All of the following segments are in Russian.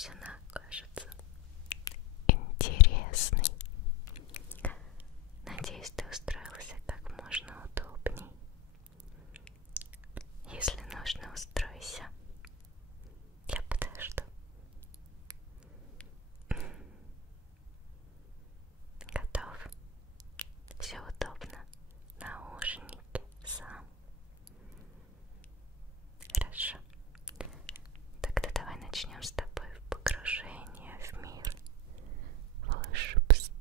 Надеюсь, она окажется интересной. Надеюсь, ты устроился как можно удобней. Если нужно, устройся. Я подожду. Готов? Все удобно. Наушники сам. Хорошо. Тогда давай начнем с тобой погружение в мир волшебства.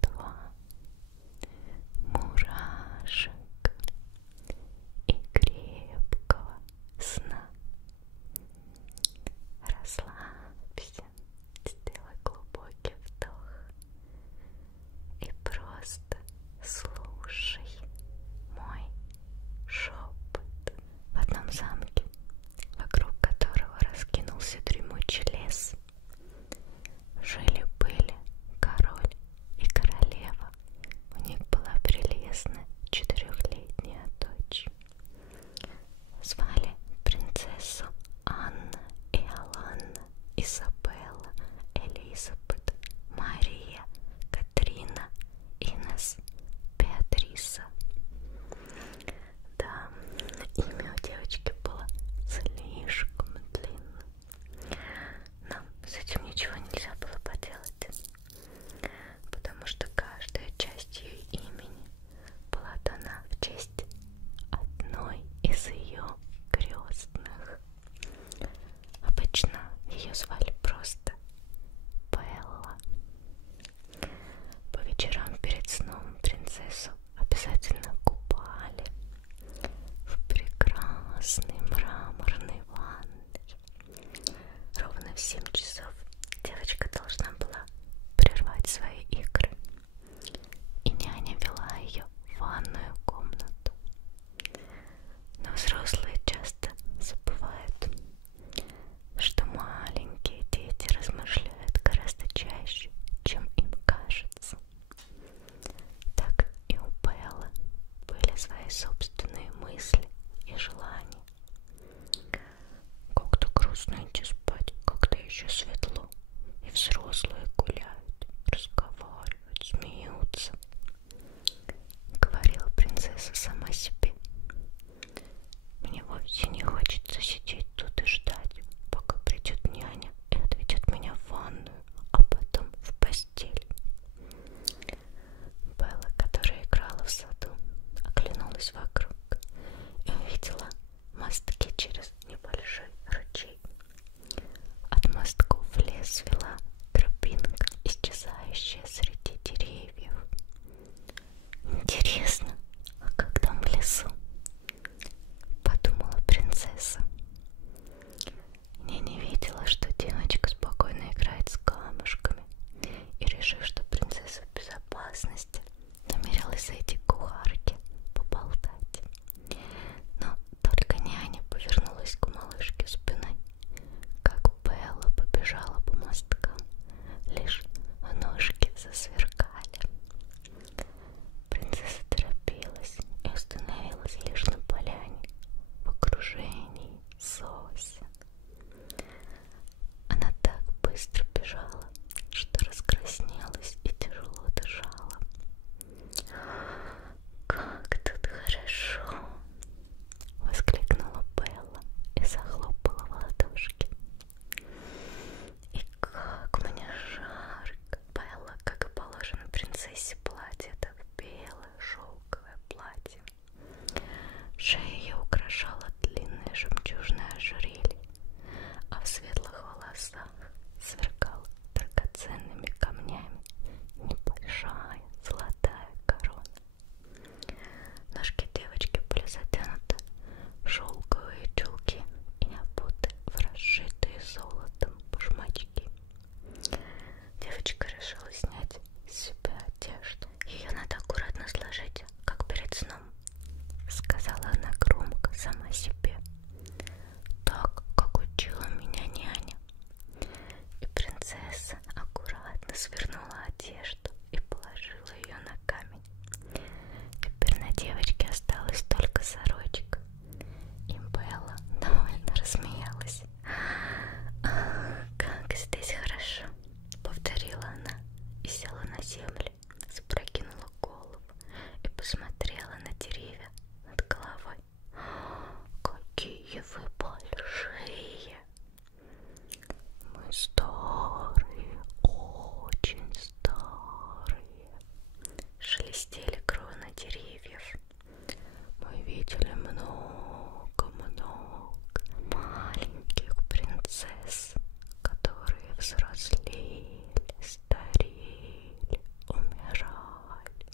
взрослели, старели, умирали.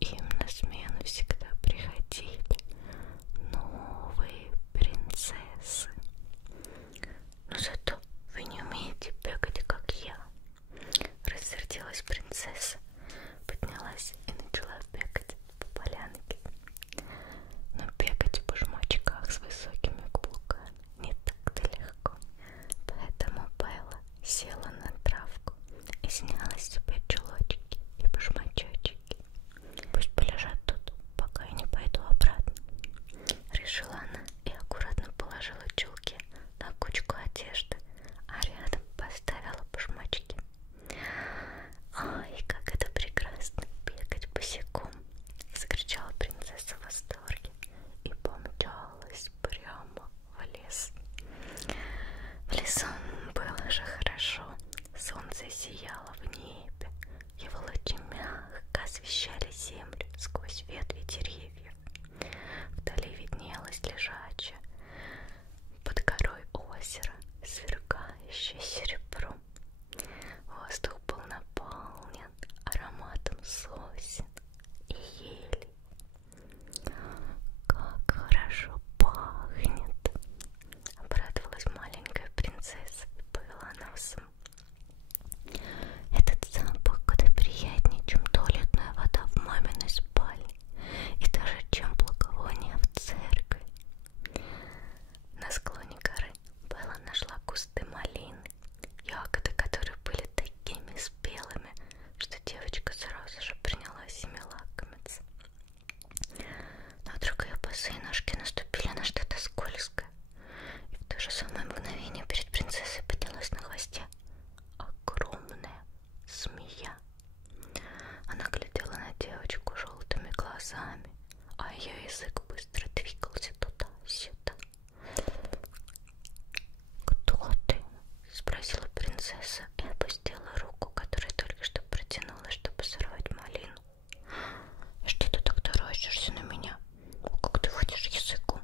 Им на смену всегда приходили новые принцессы. Но зато вы не умеете бегать, как я. Рассердилась принцесса, поднялась и начала бегать по полянке. Но бегать в башмачках с высокими каблуками не так-то легко. Поэтому Белла села на травку и сняла с себя чулочки и башмачочки. Пусть полежат тут, пока я не пойду обратно, решила она и аккуратно положила чулки на кучку одежды, а рядом поставила башмачки. Ой, как это прекрасно бегать босиком! Закричала принцесса в восторге и помчалась прямо в лес. В лесу было же хорошо, солнце сияло в небе, его лучи мягко освещали землю сквозь ветви деревьев. Вдали виднелось лежачее под горой озеро, сверкающее серебром. Воздух был наполнен ароматом сосен и елей. Как хорошо пахнет! Обрадовалась маленькая принцесса и повела носом. Этот запах куда приятнее, чем туалетная вода в маминой спальне, и даже чем благовоние в церкви. На склоне горы Белла нашла кусты малины, ягоды, которые были такими спелыми, что девочка сразу же принялась ими лакомиться. Но вдруг ее босые ножки наступили на что-то скользкое, и в то же самое мгновение перед принцессой поднялась на хвосте огромная змея. Она глядела на девочку желтыми глазами, а ее язык быстро двигался туда-сюда. «Кто ты?» — спросила принцесса и опустила руку, которая только что протянула, чтобы сорвать малину. «Что ты так таращишься на меня? Как ты водишь языком?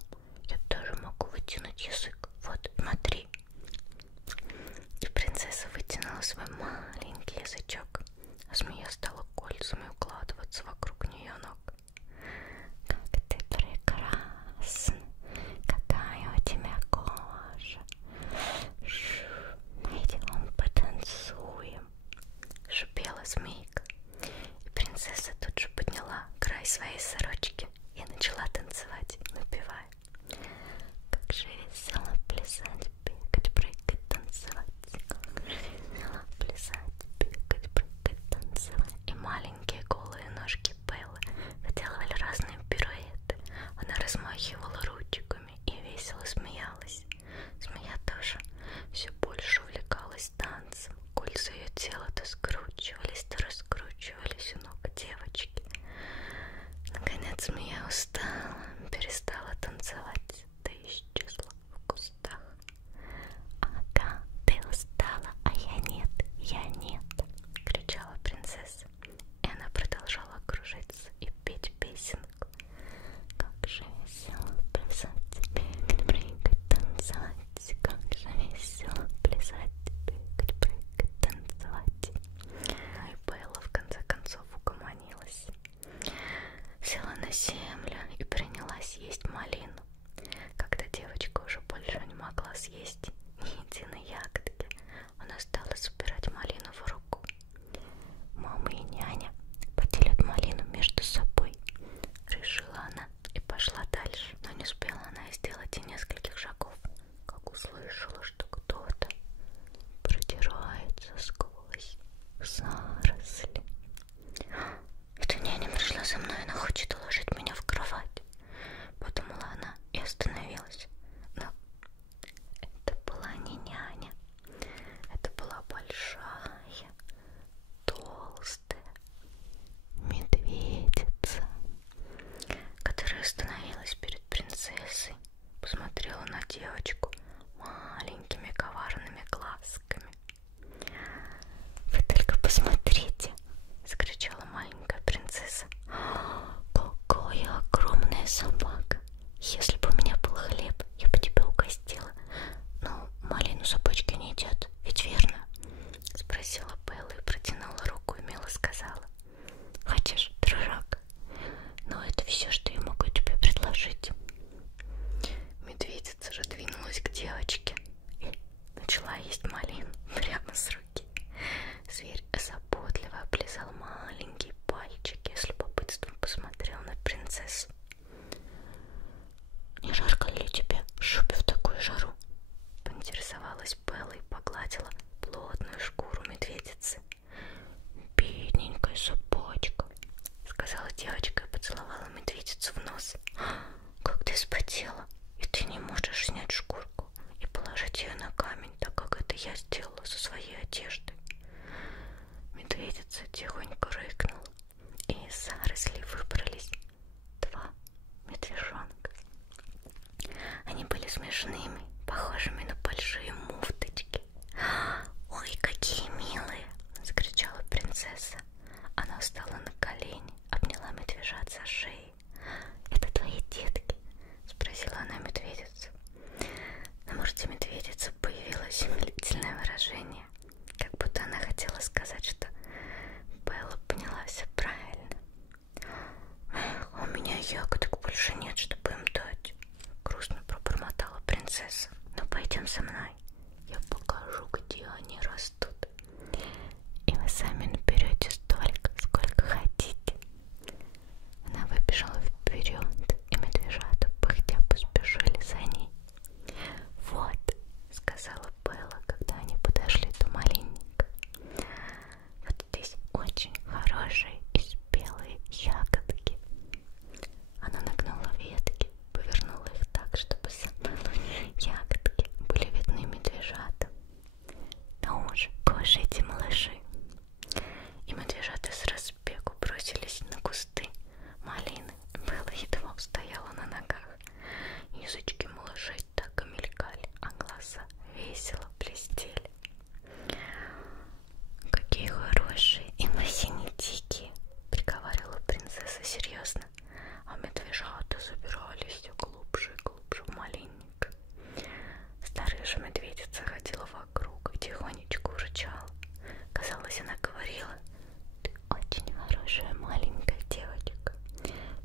Я тоже могу вытянуть язык. Вот, смотри». И принцесса вытянула свой маленький язычок, а змея стала кольцами укладываться вокруг нее ног. «Как ты прекрасна! Какая у тебя кожа! Пойдем потанцуем!» — шипела змейка. И принцесса тут же подняла край своей сорочки и начала танцевать, напевая: «Как же весело плясать, бегать, прыгать, танцевать! Как же весело плясать, бегать, прыгать, танцевать!» И маленькие голые ножки Беллы выделывали разные пируэты. Она размахивала ручками и весело смеялась. Змея тоже все больше увлекалась танцем. Кольца ее тела то скручивались, то раскручивались у ног девочки. Наконец змея устала, перестала танцевать, да исчезла в кустах. медведицы. «Бедненькая собачка», — сказала девочка и поцеловала медведицу в нос. «Как ты вспотела, и ты не можешь снять шкурку и положить ее на камень, так как это я сделала со своей одеждой». Медведица тихонько рыкнула, и из зарослей выбрались два медвежонка. Они были смешными, похожими на большие муфточки. «Ой, какие милые!» — закричала принцесса. Она встала на колени, обняла медвежат за шею. «Это твои детки?» — спросила она медведицу. На морде медведицы появилось умилительное выражение, как будто она хотела сказать, что Белла поняла все правильно. «У меня ягодок больше нет, чтобы им дать», — грустно пробормотала принцесса. «Ну, пойдем со мной, я покажу, где они растут, и вы сами наберете столько, сколько хотите». Она выбежала вперед, и медвежата пыхтя поспешили за ней. «Вот», — сказала Белла, когда они подошли до малинника, «вот здесь очень хорошие и спелые ягодки». Она нагнула ветки, повернула их так, чтобы ягодки были видны медвежатам. «Ну уж, кушайте, малыши». И медвежата с разбегу бросились на кусты малины. Белла едва устояла на ногах. Язычки малышей так и мелькали, а глаза весело блестели. «Какие хорошие, и мы все не дикие», — приговаривала принцесса серьезно, а медвежата забирались все глубже и глубже в малинник. Старая же медведица ходила вокруг и тихонечко урчала. Казалось, она говорила: «Ты очень хорошая маленькая девочка,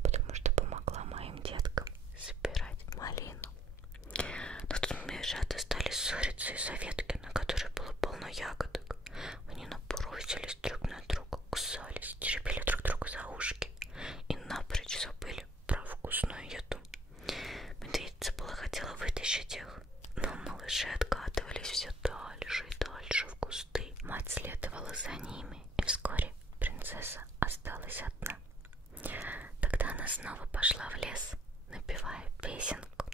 потому что помогла моим деткам собирать малину». Но тут медвежата стали ссориться из-за ветки, на которой было полно ягодок. Они набросились друг на друга, кусались, теребили друг друга за ушки и напрочь забыли про вкусную еду. Медведица была хотела вытащить их, но малыши откатывались все дальше и дальше в кусты. Мать следовала за ними, и вскоре принцесса осталась одна. Тогда она снова пошла в лес, напевая песенку.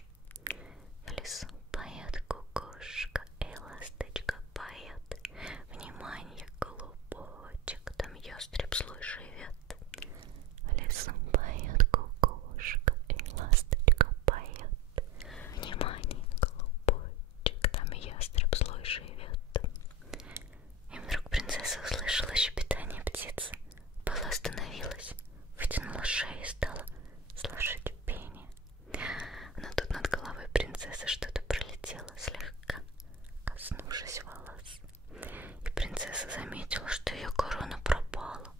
В лесу поет кукушка, и ласточка поет. Внимание, голубочек, там ястреб злой живет. В лесу поет кукушка, и ласточка поет. Внимание, голубочек, там ястреб злой живет. И вдруг принцесса услышала щебетание птицы. Белла остановилась, вытянула шею и стала слушать пение. Но тут над головой принцессы что-то пролетело, слегка коснувшись волос. И принцесса заметила, что ее корона пропала.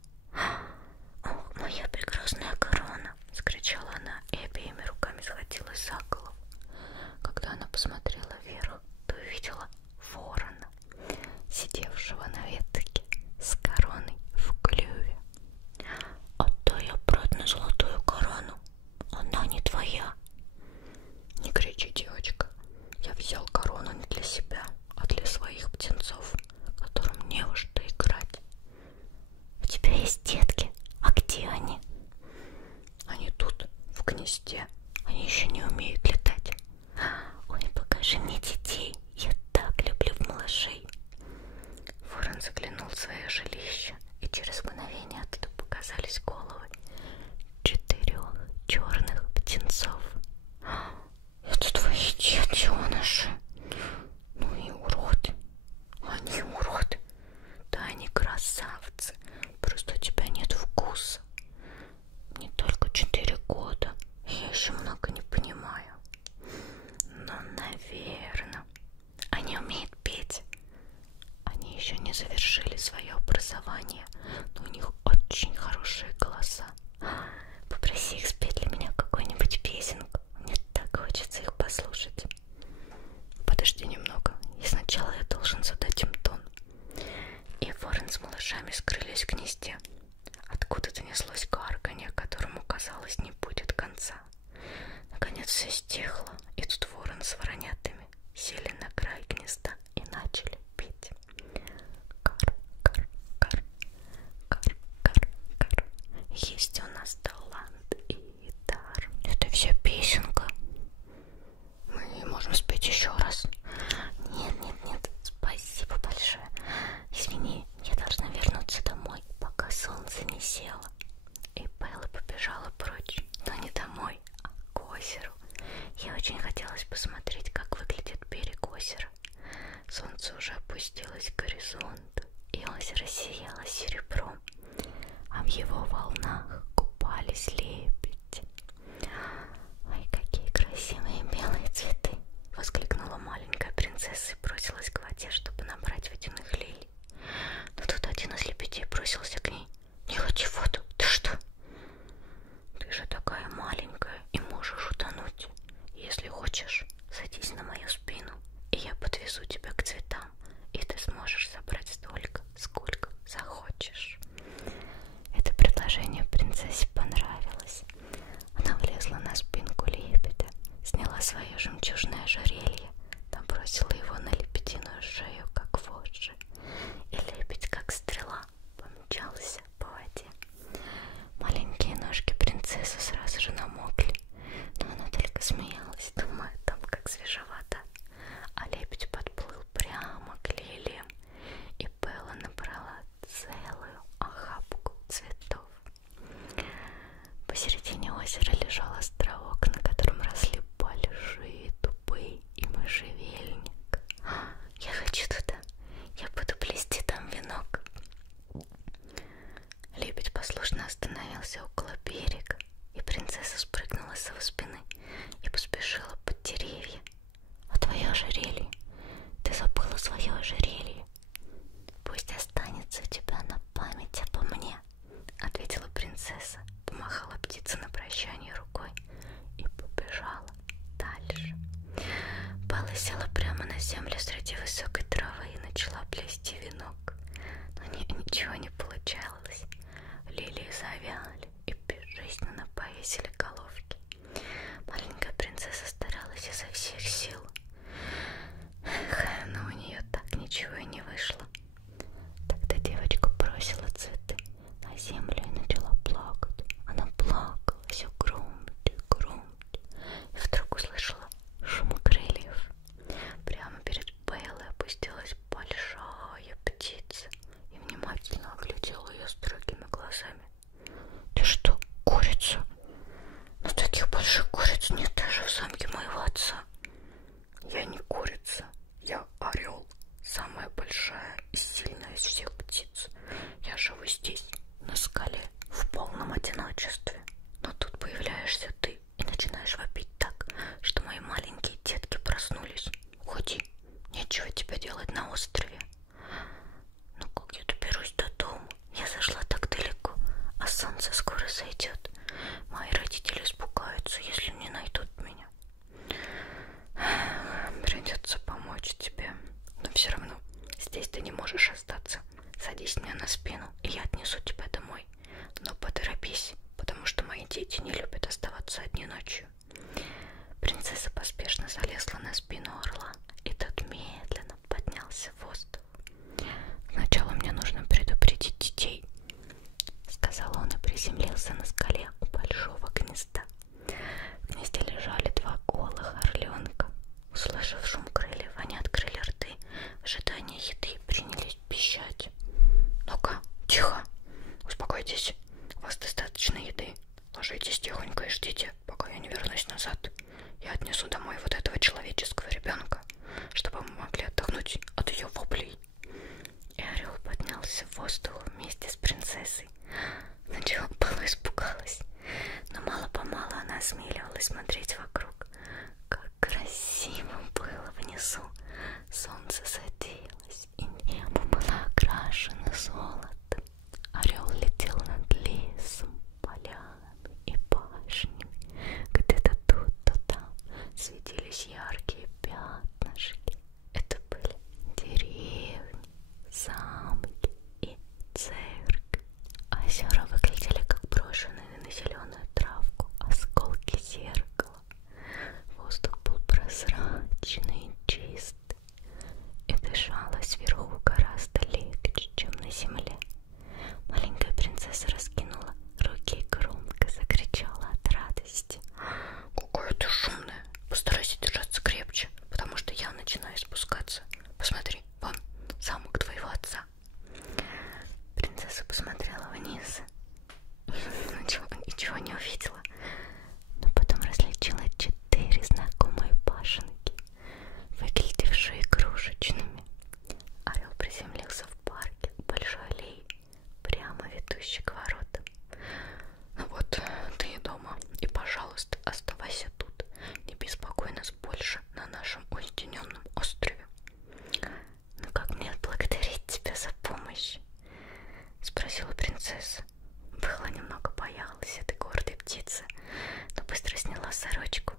«Ох, моя прекрасная корона!» — закричала она и обеими руками схватилась за голову. Когда она посмотрела вверх, то увидела ворона, сидевшего на ветке с короной в клюве. «Отдай обратно золотую корону, она не твоя». «Не кричи, девочка, я взял корону не для себя, а для своих птенцов, которым не во что играть». «У тебя есть детки, а где они?» «Они тут, в гнезде, они еще не умеют летать». «Ой, покажи мне детей, я так люблю малышей». Ворон заглянул в свое жилище, и через мгновение оттуда показались головы 4 черных птенцов. «Это твои детеныши? Ну и уроды. Они уроды. Да они красавцы, просто у тебя нет вкуса. Мне только 4 года, и я еще много не понимаю. Но, наверное, они умеют петь. Они еще не завершили свое образование, но у них очень хорошие голоса. Попроси их спеть для меня какую-нибудь песенку. Мне так хочется их послушать». «Подожди немного, и сначала я должен задать им тон». И ворон с малышами скрылись в гнезде. Откуда донеслось карканье, которому, казалось, не будет конца. Наконец все стихло, и тут ворон с воронятами сели на край гнезда и начали петь. Кар, есть у нас талант и дар. Это вся песенка. Мы можем спеть еще раз. Нет, нет, нет, спасибо большое. Извини, я должна вернуться домой, пока солнце не село. И Белла побежала прочь, но не домой, а к озеру. Ей очень хотелось посмотреть, как выглядит берег озера. Солнце уже опустилось к горизонту, и озеро сияло серебром, а в его волнах купались лебеди. «Ой, какие красивые белые цветы!» — воскликнула маленькая принцесса и бросилась к воде, чтобы набрать водяных лилий. Но тут один из лебедей бросился к ней. «Не ходи в воду! Ты что? Ты же такая маленькая и можешь утонуть. Если хочешь, садись на мою спину, и я подвезу тебя к цветам, и ты сможешь собрать столько, сколько захочешь». Это предложение принцессе понравилось. Она влезла на спинку лебедя, сняла свое жемчужное ожерелье, набросила его на лебединую шею, как вожжи, и лебедь, как стрела, помчался по воде. Маленькие ножки принцессы сразу же намокли, но она только смеялась, думая о том, как свежа вода. А лебедь подплыл прямо к лилиям, и Белла набрала целую охапку цветов. Посередине озера лежал островок, на котором росли большие дубы и можжевельник. Я хочу туда, я буду плести там венок. Лебедь послушно остановился около берега, и принцесса спрыгнула с его спины и поспешила под деревья. «А твое ожерелье? Ты забыла свое ожерелье? Пусть останется у тебя на память обо мне», — ответила принцесса, помахала птице на прощание рукой и побежала дальше. Белла села прямо на землю среди высокой травы и начала плести венок, но ничего не получалось. Лилии завяли и безжизненно повесили головки. Маленькая принцесса старалась изо всех сил, но у нее так ничего и не вышло. Тогда девочка бросила цветы на землю и начала плакать. Она плакала все громче и громче, и вдруг услышала шум крыльев. Прямо перед Беллой опустилась большая птица и внимательно оглядела ее строгими глазами. «Ты что, курица? Но таких больших куриц нет даже в замке моего отца». «Я не курица, я орел, самая большая и сильная из всех птиц. Я живу здесь, на скале, в полном одиночестве. Но тут появляешься ты и начинаешь вопить так, что мои маленькие детки проснулись. Уходи, нечего тебе делать на острове». «Ну как я доберусь до дома? Я зашла так далеко, а солнце скоро зайдет. Мои родители испугаются, если не найдут меня. Придется помочь тебе, но все равно здесь ты не можешь остаться. Садись мне на спину, и я отнесу тебя домой. Но поторопись, потому что мои дети не любят оставаться одни ночью». Принцесса поспешно залезла на спину орла, и тот медленно поднялся в воздух. «Сначала мне нужно предупредить детей», — сказал он и приземлился на скале у большого гнезда. В гнезде лежали два голых орленка. Услышав шум крыльев, они открыли рты в ожидании еды и принялись пищать. «Ну-ка, тихо! Успокойтесь, у вас достаточно еды. Ложитесь тихонько и ждите, пока я не вернусь назад. Я отнесу домой вот этого человеческого ребенка, чтобы мы могли отдохнуть от ее воплей». И орел поднялся в воздух вместе с принцессой. Сначала Белла испугалась, но мало-помалу она осмеливалась смотреть вокруг. Как красиво было внизу. Солнце садилось, и небо было окрашено золотом. Орел летел над лесом, полями и башнями. Где-то тут, то там светились яркие пятнышки. Это были деревни, замки и церкви. Озера выглядели как брошенные на зеленую травку осколки зеркала. сразу посмотрела вниз. Ничего не увидела. Но потом различила 4 знакомые башенки, выглядевшие игрушечными. Орел приземлился в парке к большой аллее, прямо ведущей к воротам. Ну вот, ты и дома, и, пожалуйста, оставайся тут. Не беспокой нас больше на нашем уединенном острове. Ну как мне отблагодарить тебя за помощь? Спросила принцесса. Была немного боялась этой гордой птицы, но быстро сняла сорочку